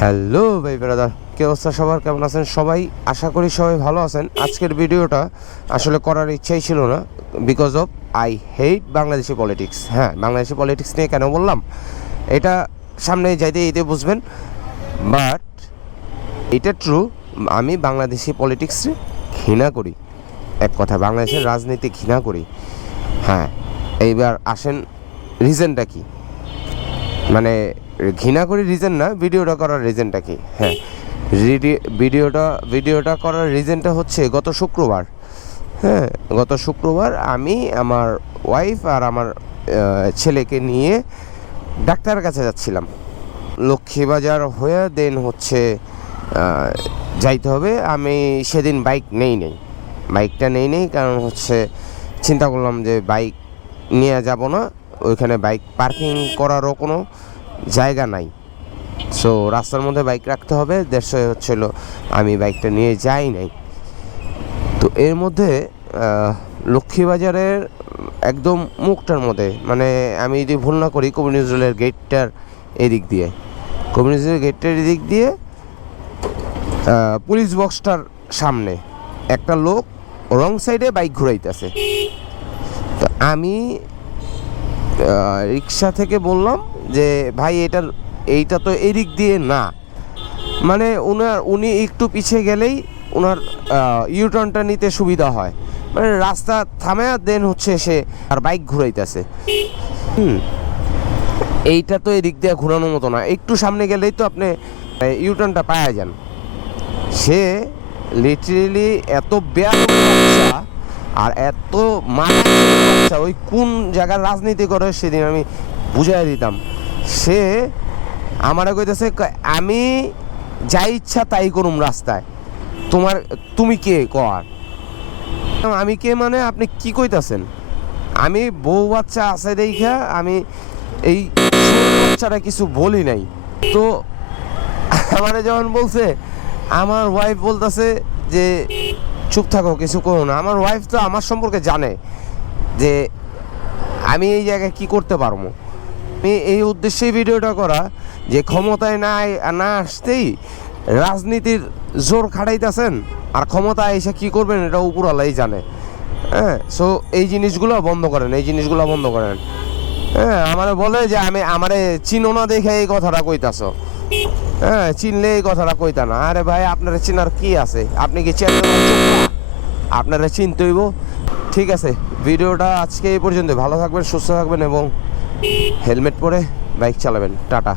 Hello ভাই brother, কি অবস্থা সবার? কেমন আছেন সবাই? আশা করি সবাই ভালো আছেন। আজকের ভিডিওটা আসলে করার ইচ্ছাই ছিল না, because of I hate Bangladeshi politics. হ্যাঁ, বাংলাদেশি পলিটিক্স নিয়ে কেন বললাম এটা সামনে যাইতে এতে বুঝবেন। বাট এটা ট্রু, আমি বাংলাদেশি পলিটিক্সে ঘৃণা করি। এক কথা, বাংলাদেশের রাজনীতি ঘৃণা করি। হ্যাঁ, এইবার আসেন রিজনটা কি, মানে ঘৃণা করি রিজন না, ভিডিওটা করার রিজনটা কি। হ্যাঁ, ভিডিওটা করার রিজনটা হচ্ছে গত শুক্রবার আমি আমার ওয়াইফ আর আমার ছেলেকে নিয়ে ডাক্তারের কাছে যাচ্ছিলাম। লক্ষ্মীবাজার হয়ে দেন হচ্ছে যাইতে হবে। আমি সেদিন বাইকটা নেই কারণ হচ্ছে চিন্তা করলাম যে বাইক নিয়ে যাব না, ওইখানে বাইক পার্কিং করারও কোনো জায়গা নাই। সো রাস্তার মধ্যে বাইক রাখতে হবে, দেড়শো হচ্ছিল, আমি বাইকটা নিয়ে যাই নাই। তো এর মধ্যে লক্ষ্মীবাজারের একদম মুখটার মধ্যে, মানে আমি যদি ভুল না করি কমিউনিস্টের গেটটার এদিক দিয়ে পুলিশ বক্সটার সামনে একটা লোক রং সাইডে বাইক ঘুরাইতেছে। তো আমি রিক্সা থেকে বললাম যে ভাই এইটা তো এদিক দিয়ে না, মানে উনি একটু পিছিয়ে গেলেই ওনার ইউটার্নটা নিতে সুবিধা হয়, মানে রাস্তা থামে দেন হচ্ছে সে আর বাইক ঘুরাইতেছে। এইটা তো এদিক দিয়ে ঘোরানোর মতো না, একটু সামনে গেলেই তো আপনি ইউটার্নটা পাওয়া যান। সে লিটারেলি এত বেয়াদব আর এত বাচ্চা, ওই কোন জায়গার রাজনীতি করে সেদিন আমি বুঝাই দিতাম। সে আমারে কইতেছে আমি যাই ইচ্ছা তাই করুম রাস্তায়, তুমি কে কর? আমি কে মানে আপনি কি কইতাছেন? আমি বউ বাচ্চা আছে দেখা আমি এই বাচ্চারা কিছু বলি নাই। তো আমারে যখন বলছে, আমার ওয়াইফ বলতেছে যে চুপ থাকো, কিছু করো না। আমার ওয়াইফ তো আমার সম্পর্কে জানে যে আমি এই জায়গায় কি করতে পারবো। আমি এই উদ্দেশ্যেই ভিডিওটা করা যে ক্ষমতায় না আসতেই রাজনীতির জোর খাটাইতেছেন, আর ক্ষমতায় এসে কি করবেন এটা উপরওয়ালাই জানে। হ্যাঁ, সো এই জিনিসগুলো বন্ধ করেন। হ্যাঁ, আমারে বলে যে আমারে চিনো না দেখে এই কথাটা কইতাছ। হ্যাঁ, চিনলে এই কথাটা কইতা না। আরে ভাই, আপনারা চিনার কি আছে? আপনি কি আপনারা চিনতে হইব। ঠিক আছে, ভিডিওটা আজকে এই পর্যন্ত। ভালো থাকবেন, সুস্থ থাকবেন এবং হেলমেট পরে বাইক চালাবেন। টাটা।